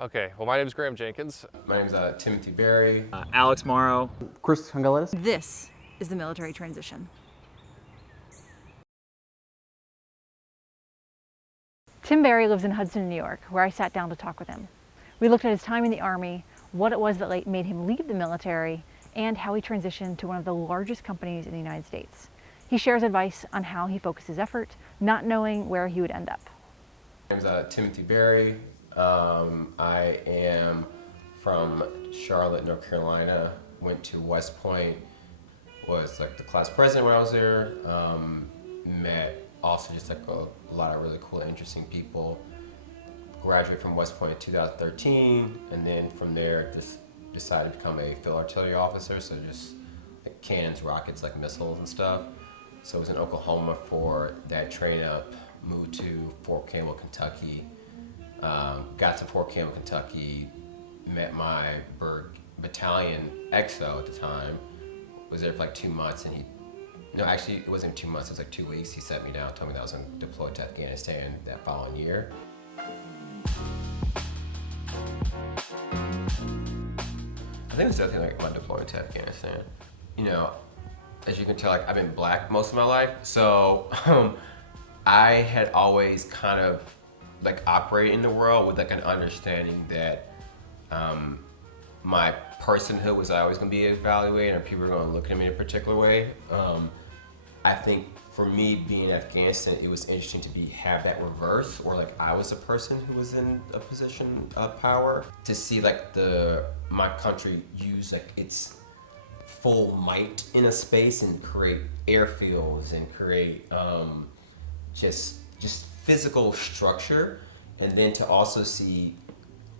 Okay, well, my name is Graham Jenkins. My name is Timothy Berry. Alex Morrow. Chris Hungaletis. This is the military transition. Tim Berry lives in Hudson, New York, where I sat down to talk with him. We looked at his time in the Army, what it was that made him leave the military, and how he transitioned to one of the largest companies in the United States. He shares advice on how he focused his effort, not knowing where he would end up. My name is Timothy Berry. I am from Charlotte, North Carolina. Went to West Point, was like the class president when I was there. Met also just like a lot of really cool, interesting people. Graduated from West Point in 2013, and then from there just decided to become a field artillery officer, so just like cannons, rockets, like missiles and stuff. So I was in Oklahoma for that train up, moved to Fort Campbell, Kentucky. Got to Fort Campbell, Kentucky, met my battalion XO at the time, was there for like 2 months, and no, actually it wasn't 2 months, it was like 2 weeks. He set me down, told me that I was going to deploy to Afghanistan that following year. I think it's definitely like my deployment to Afghanistan. You know, as you can tell, like I've been black most of my life, so I had always kind of like operate in the world with like an understanding that my personhood was always going to be evaluated and people were going to look at me in a particular way. I think for me being in Afghanistan, it was interesting to have that reverse, or like I was a person who was in a position of power, to see like my country use like its full might in a space and create airfields and create just physical structure, and then to also see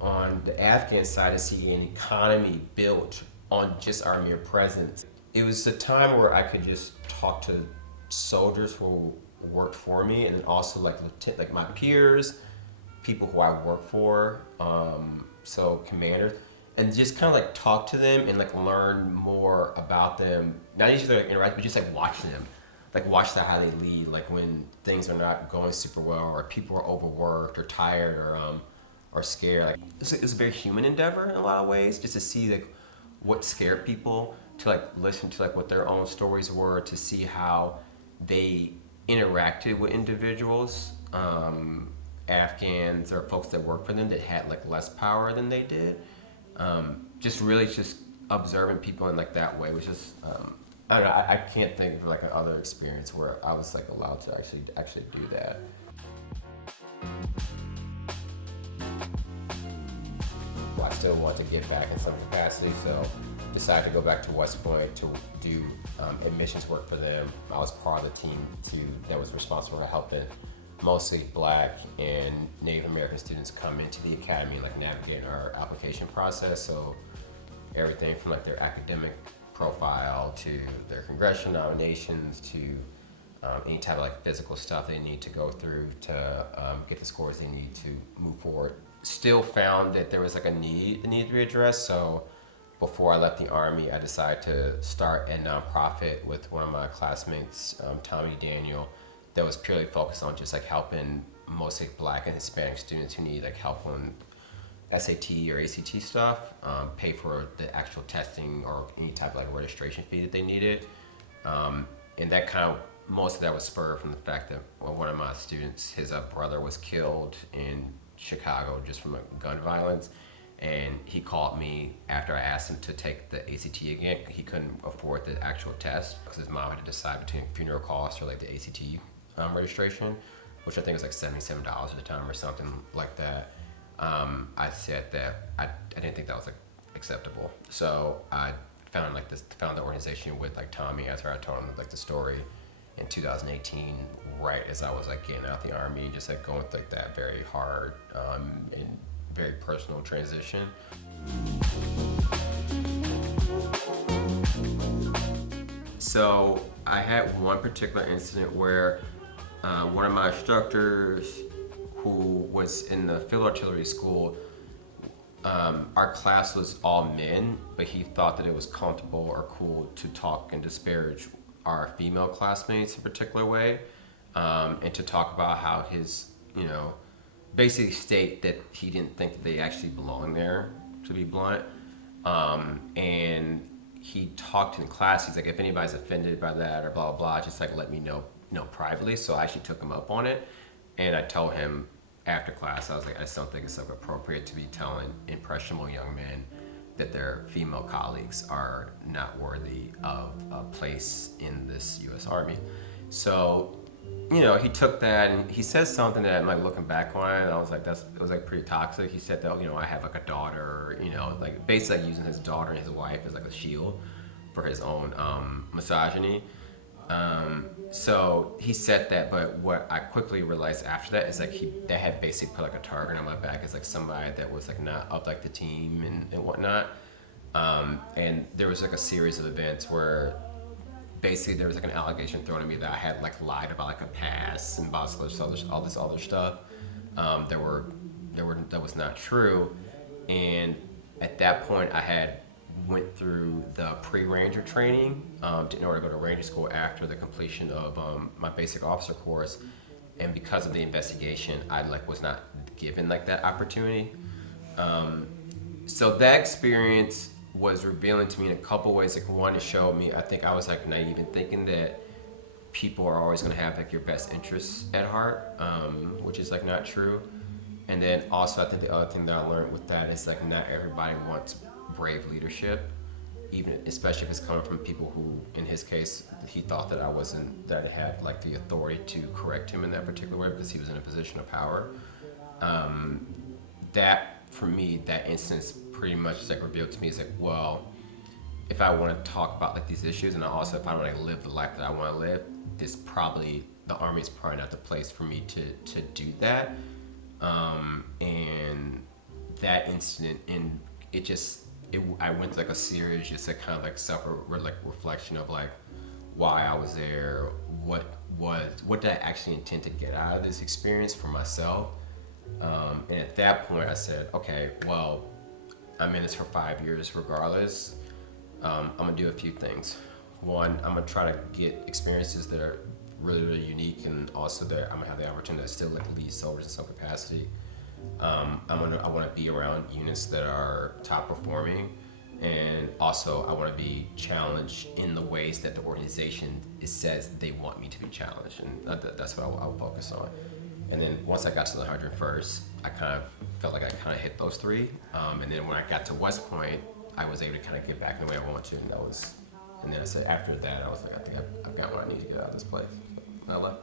on the Afghan side to see an economy built on just our mere presence. It was a time where I could just talk to soldiers who worked for me, and then also like my peers, people who I work for, so commanders, and just kind of like talk to them and like learn more about them. Not usually like interact, but just like watch them. Like watch how they lead, like when things are not going super well, or people are overworked or tired or scared. Like it's a very human endeavor in a lot of ways, just to see like what scared people, to like listen to like what their own stories were, to see how they interacted with individuals, Afghans or folks that worked for them that had like less power than they did. Just really just observing people in like that way was just I don't know, I can't think of like another experience where I was like allowed to actually do that. I still want to get back in some capacity, so decided to go back to West Point to do admissions work for them. I was part of the team that was responsible for helping mostly Black and Native American students come into the academy, like navigate our application process. So everything from like their academic profile to their congressional nominations to any type of like physical stuff they need to go through to get the scores they need to move forward. Still found that there was like a need to be addressed. So before I left the Army, I decided to start a nonprofit with one of my classmates, Tommy Daniel, that was purely focused on just like helping mostly Black and Hispanic students who need like help on SAT or ACT stuff, pay for the actual testing or any type of like registration fee that they needed. And that kind of, most of that was spurred from the fact that one of my students, his brother was killed in Chicago just from gun violence. And he called me after I asked him to take the ACT again. He couldn't afford the actual test because his mom had to decide between funeral costs or like the ACT registration, which I think was like $77 at the time or something like that. I said that I didn't think that was like acceptable. So I found the organization with like Tommy after I told him like the story in 2018, right as I was like getting out the Army, just like going through like that very hard and very personal transition. So I had one particular incident where one of my instructors who was in the field artillery school, our class was all men, but he thought that it was comfortable or cool to talk and disparage our female classmates in a particular way, and to talk about how his, basically state that he didn't think that they actually belonged there, to be blunt. And he talked in class. He's like, if anybody's offended by that or blah blah blah, just like let me know privately. So I actually took him up on it, and I told him after class, I was like, I just don't think it's like appropriate to be telling impressionable young men that their female colleagues are not worthy of a place in this U.S. Army. So, you know, he took that and he said something that I'm like looking back on it, I was like, it was like pretty toxic. He said that, you know, I have like a daughter, you know, like basically using his daughter and his wife as like a shield for his own misogyny. So he said that, but what I quickly realized after that is like that had basically put like a target on my back as like somebody that was like not up like the team and whatnot. And there was like a series of events where basically there was like an allegation thrown at me that I had like lied about like a pass and all this other stuff. That was not true. And at that point I had went through the pre-ranger training in order to go to ranger school after the completion of my basic officer course, and because of the investigation I like was not given like that opportunity. So that experience was revealing to me in a couple ways. Like one, it showed me, I think I was like naive in thinking that people are always going to have like your best interests at heart, which is like not true. And then also I think the other thing that I learned with that is like not everybody wants brave leadership, even especially if it's coming from people who, in his case, he thought that I had like the authority to correct him in that particular way because he was in a position of power. That for me, that instance pretty much like revealed to me is like, well, if I want to talk about like these issues, and also if I want to live the life that I want to live, the Army is probably not the place for me to do that. And that incident, and I went to like a series, just like kind of like reflection of like why I was there, what did I actually intend to get out of this experience for myself. And at that point I said, okay, well, I'm in this for 5 years regardless. I'm gonna do a few things. One, I'm gonna try to get experiences that are really, really unique, and also that I'm gonna have the opportunity to still like lead soldiers in some capacity. I wanna be around units that are top performing, and also I wanna be challenged in the ways that the organization says they want me to be challenged, and that's what I'll focus on. And then once I got to the 101st, I kind of felt like I kind of hit those three. And then when I got to West Point, I was able to kind of get back in the way I wanted to, and then I said after that, I was like, I think I've got what I need to get out of this place. So I left.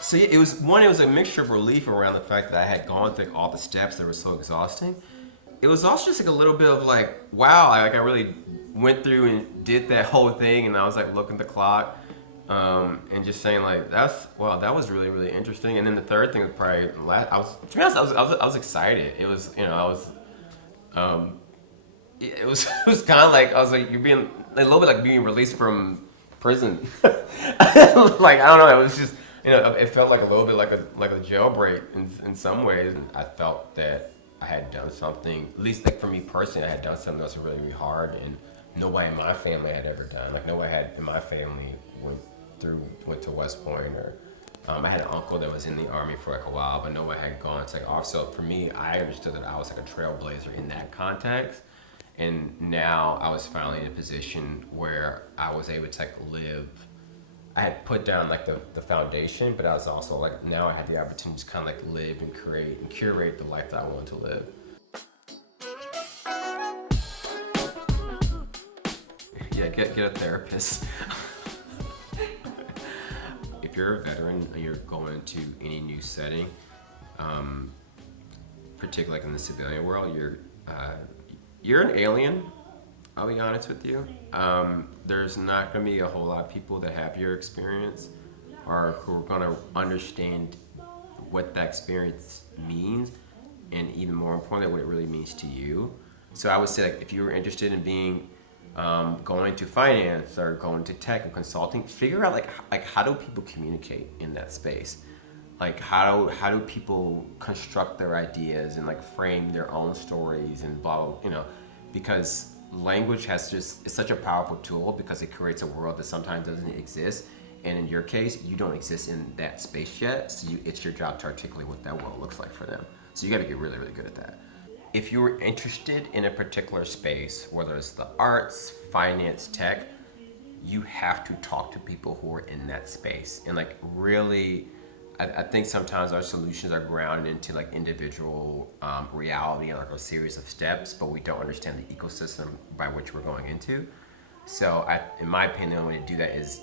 So yeah, it was a mixture of relief around the fact that I had gone through all the steps that were so exhausting. It was also just like a little bit of like, wow, I really went through and did that whole thing, and I was like looking at the clock, and just saying like, that was really, really interesting. And then the third thing was probably, to be honest, I was excited. It was, you know, it was kind of like, I was like, you're being a little bit like being released from prison. Like, I don't know, it was just, you know, it felt like a little bit like a jailbreak in some ways. And I felt that I had done something, at least like for me personally, I had done something that was really, really hard, and nobody in my family had ever done. Like nobody in my family went to West Point, or I had an uncle that was in the Army for like a while, but nobody had gone to like off. So for me, I understood that I was like a trailblazer in that context. And now I was finally in a position where I was able to like live. I had put down like the foundation, but I was also like, now I had the opportunity to kind of like live and create and curate the life that I wanted to live. Yeah, get a therapist. If you're a veteran and you're going into any new setting, particularly like in the civilian world, you're an alien. I'll be honest with you. There's not going to be a whole lot of people that have your experience or who are going to understand what that experience means, and even more importantly, what it really means to you. So I would say, like, if you were interested in being going to finance or going to tech or consulting, figure out like how do people communicate in that space? Like how do people construct their ideas and like frame their own stories and blah, blah, you know, because language is such a powerful tool because it creates a world that sometimes doesn't exist. And in your case, you don't exist in that space yet, so it's your job to articulate what that world looks like for them. So you gotta get really, really good at that. If you're interested in a particular space, whether it's the arts, finance, tech, you have to talk to people who are in that space. And like really, I think sometimes our solutions are grounded into like individual reality and like a series of steps, but we don't understand the ecosystem by which we're going into. So in my opinion, the only way to do that is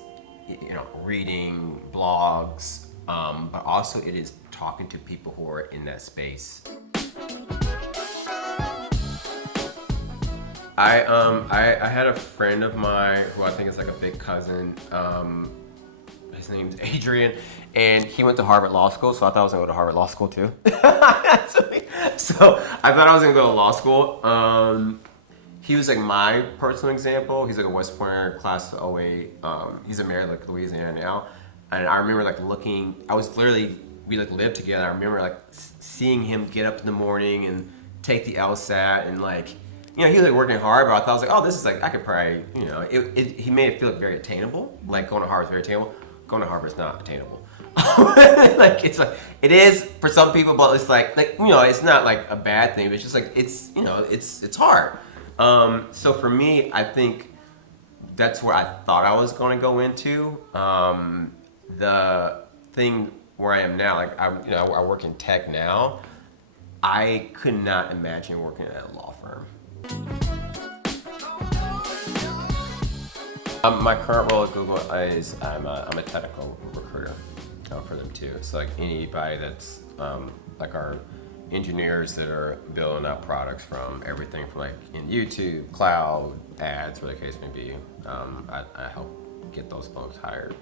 reading blogs, but also it is talking to people who are in that space. I had a friend of mine who I think is like a big cousin. His name's Adrian, and he went to Harvard Law School, so I thought I was gonna go to Harvard Law School too. So I thought I was gonna go to law school. He was like my personal example. He's like a West Pointer, class of 08. He's married like Louisiana now. And I remember like we like lived together. I remember like seeing him get up in the morning and take the LSAT and like, he was like working hard, but I thought I was like, oh, this is like, I could probably, he made it feel like very attainable. Like going to Harvard is very attainable. Going to Harvard is not attainable. Like it's like, it is for some people, but it's like, it's not like a bad thing. But it's just like, it's hard. So for me, I think that's where I thought I was going to go into. The thing where I am now, like I work in tech now. I could not imagine working at a law firm. My current role at Google is I'm a technical recruiter for them too. So like anybody that's like our engineers that are building out products from everything from like in YouTube, cloud, ads, whatever the case may be. I help get those folks hired.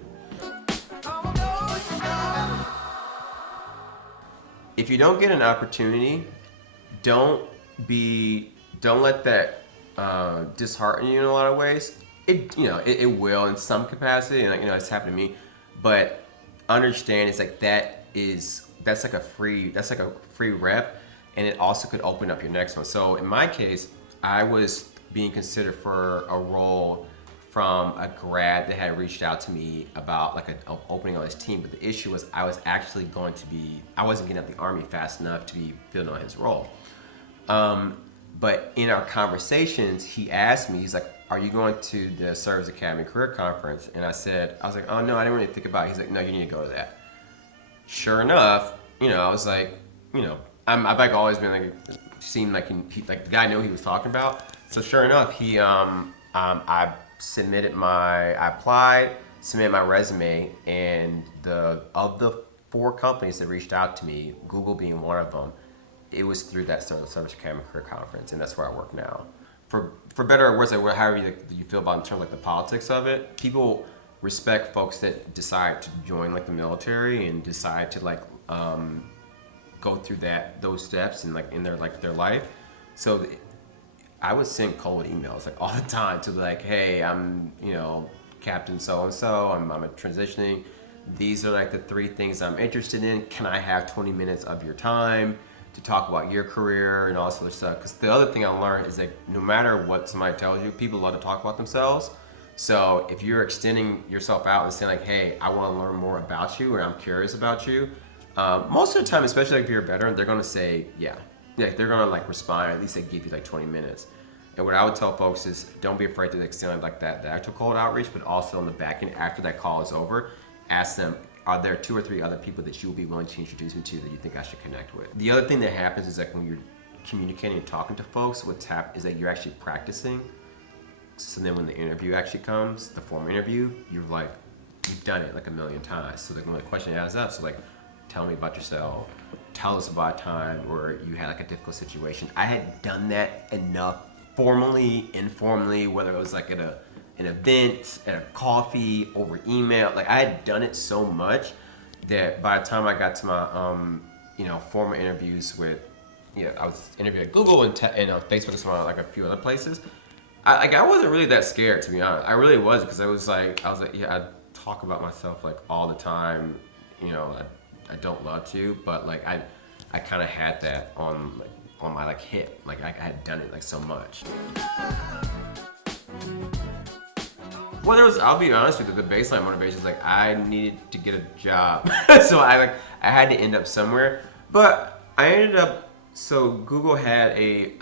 If you don't get an opportunity, don't let that dishearten you in a lot of ways. It will in some capacity, and it's happened to me. But understand it's like that's like a free rep, and it also could open up your next one. So in my case, I was being considered for a role from a grad that had reached out to me about like an opening on his team. But the issue was I wasn't getting out the Army fast enough to be filled on his role. But in our conversations, he asked me, he's like, are you going to the Service Academy Career Conference? And I was like, oh no, I didn't really think about it. He's like, no, you need to go to that. Sure enough, I was like, I've like always been like, seemed like like the guy knew what he was talking about. So sure enough, I applied, submitted my resume, and of the 4 companies that reached out to me, Google being one of them, it was through that Service Academy Career Conference, and that's where I work now. For better or worse, like however you feel about in terms of like the politics of it, people respect folks that decide to join like the military and decide to like go through those steps and like in their life. So I would send cold emails like all the time to like, hey, I'm Captain so and so. I'm transitioning. These are like the 3 things I'm interested in. Can I have 20 minutes of your time to talk about your career and all this other stuff? Because the other thing I learned is that no matter what somebody tells you, people love to talk about themselves. So if you're extending yourself out and saying like, hey, I want to learn more about you or I'm curious about you, most of the time, especially like if you're a veteran, they're going to say, yeah. They're going to like respond, at least they give you like 20 minutes. And what I would tell folks is don't be afraid to extend like the actual cold outreach, but also on the back end after that call is over, ask them, are there 2 or 3 other people that you will be willing to introduce me to that you think I should connect with? The other thing that happens is like when you're communicating and talking to folks, what's happened is that you're actually practicing. So then when the interview actually comes, the formal interview, you've done it like a million times. So like when the question adds up, so like, tell me about yourself. Tell us about a time where you had like a difficult situation. I had done that enough formally, informally, whether it was like at an event, at a coffee, over email. Like I had done it so much that by the time I got to my formal interviews with, I was interviewed at Google and Facebook and some like a few other places. I wasn't really that scared, to be honest. I really was, because I was like, yeah, I talk about myself like all the time. I don't love to, but like I kind of had that on like on my like hip. Like I had done it like so much. Well, I'll be honest with you, the baseline motivation is like I needed to get a job. So I had to end up somewhere. But I ended up, so Google had a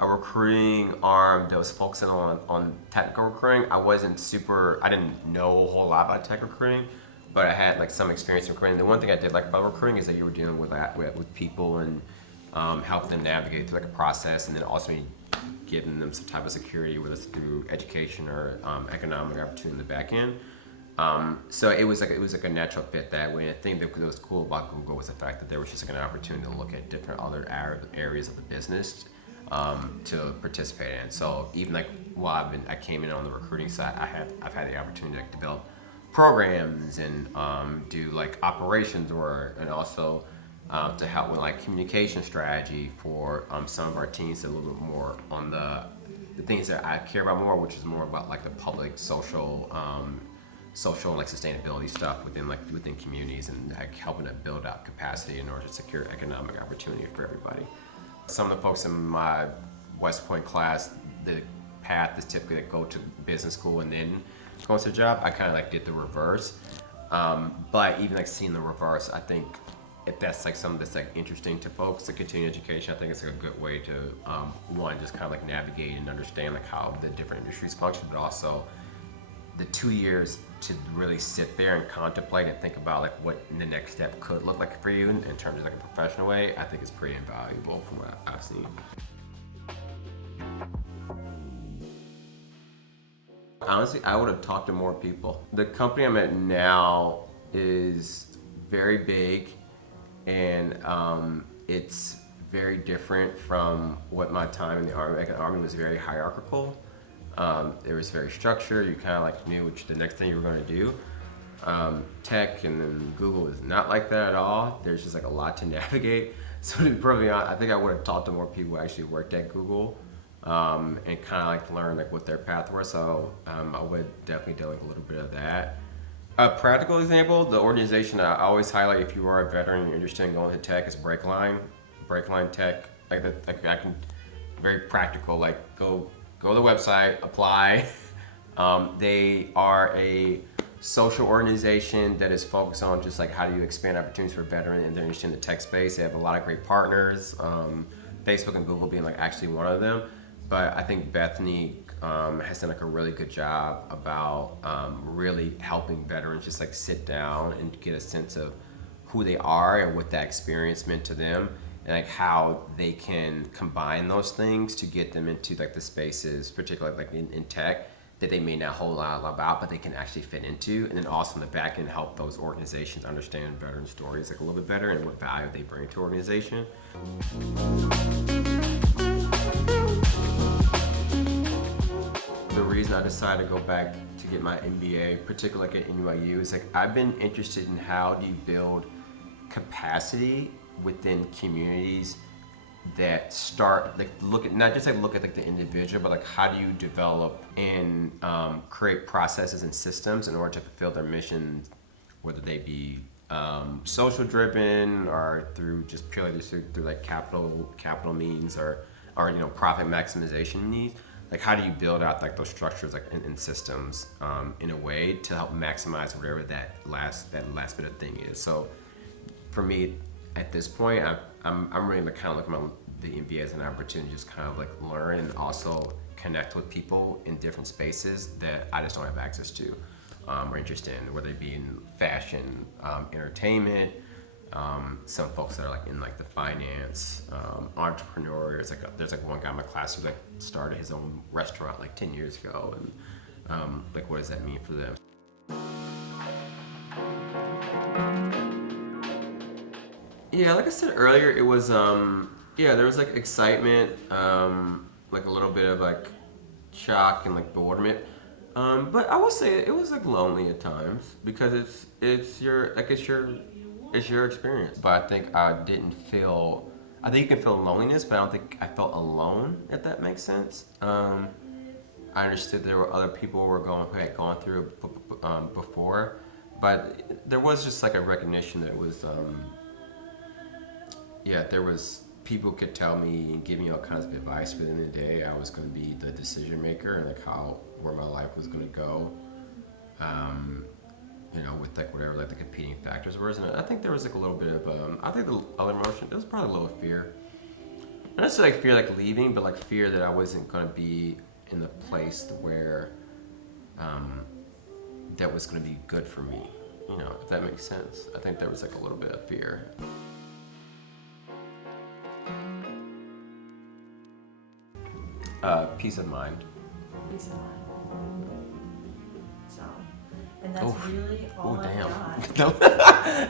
recruiting arm that was focusing on technical recruiting. I didn't know a whole lot about tech recruiting, but I had like some experience in recruiting. The one thing I did like about recruiting is that you were dealing with people and helping them navigate through like a process, and then also giving them some type of security, whether it's through education or economic opportunity in the back end. So it was like a natural fit that way. I think that what was cool about Google was the fact that there was just like an opportunity to look at different other areas of the business to participate in. So even like while I came in on the recruiting side, I've had the opportunity to like develop programs and do like operations work, and also to help with like communication strategy for some of our teams, a little bit more on the things that I care about more, which is more about like the public social and like sustainability stuff within communities, and like helping to build out capacity in order to secure economic opportunity for everybody. Some of the folks in my West Point class, the path is typically to go to business school and then go into a job. I kind of like did the reverse, but even like seeing the reverse, I think if that's like something that's like interesting to folks to continue education, I think it's like a good way to one, just kind of like navigate and understand like how the different industries function, but also the 2 years to really sit there and contemplate and think about like what the next step could look like for you in terms of like a professional way, I think is pretty invaluable from what I've seen. Honestly, I would have talked to more people. The company I'm at now is very big, and it's very different from what my time in the Army. Like, the Army was very hierarchical. It was very structured. You kind of like knew the next thing you were going to do. Tech and then Google is not like that at all. There's just like a lot to navigate. So to be perfectly honest, I think I would have talked to more people who actually worked at Google and kind of like learn like what their path was. So I would definitely do like a little bit of that. A practical example, the organization I always highlight if you are a veteran and you're interested in going to tech is Breakline. Breakline Tech, I can, very practical, like go to the website, apply. They are a social organization that is focused on just like how do you expand opportunities for veterans, and they're interested in the tech space. They have a lot of great partners, Facebook and Google being like actually one of them. But I think Bethany has done like a really good job about really helping veterans just like sit down and get a sense of who they are and what that experience meant to them, and like how they can combine those things to get them into like the spaces, particularly like in tech, that they may not hold a lot about, but they can actually fit into. And then also in the back end, help those organizations understand veteran stories like a little bit better and what value they bring to organization. The reason I decided to go back to get my MBA, particularly like at NYU, is like I've been interested in how do you build capacity within communities that start like look at like the individual, but like how do you develop and create processes and systems in order to fulfill their mission, whether they be social driven or through just purely through like capital means or profit maximization needs. Like how do you build out like those structures like in systems in a way to help maximize whatever that last bit of thing is. So for me at this point, I'm really kind of looking at the MBA as an opportunity to just kind of like learn and also connect with people in different spaces that I just don't have access to or interest in, whether it be in fashion, entertainment, some folks that are like in like the finance, entrepreneurs. There's like one guy in my class who like started his own restaurant like 10 years ago, and like what does that mean for them? Yeah, like I said earlier, it was there was like excitement, like a little bit of like shock and like bewilderment. But I will say it was like lonely at times because it's your experience. But I think I think you can feel loneliness, but I don't think I felt alone, if that makes sense. I understood there were other people who had gone through it before, but there was just like a recognition that it was people could tell me and give me all kinds of advice, but at the end of the day, I was going to be the decision maker and like where my life was going to go. You know, with like whatever like the competing factors were. And I think there was like a little bit of I think the other emotion, it was probably a little fear. Not necessarily like fear like leaving, but like fear that I wasn't going to be in the place where that was going to be good for me. You know, if that makes sense. I think there was like a little bit of fear. Peace of mind. Peace of mind. So, and that's really all I've got. No.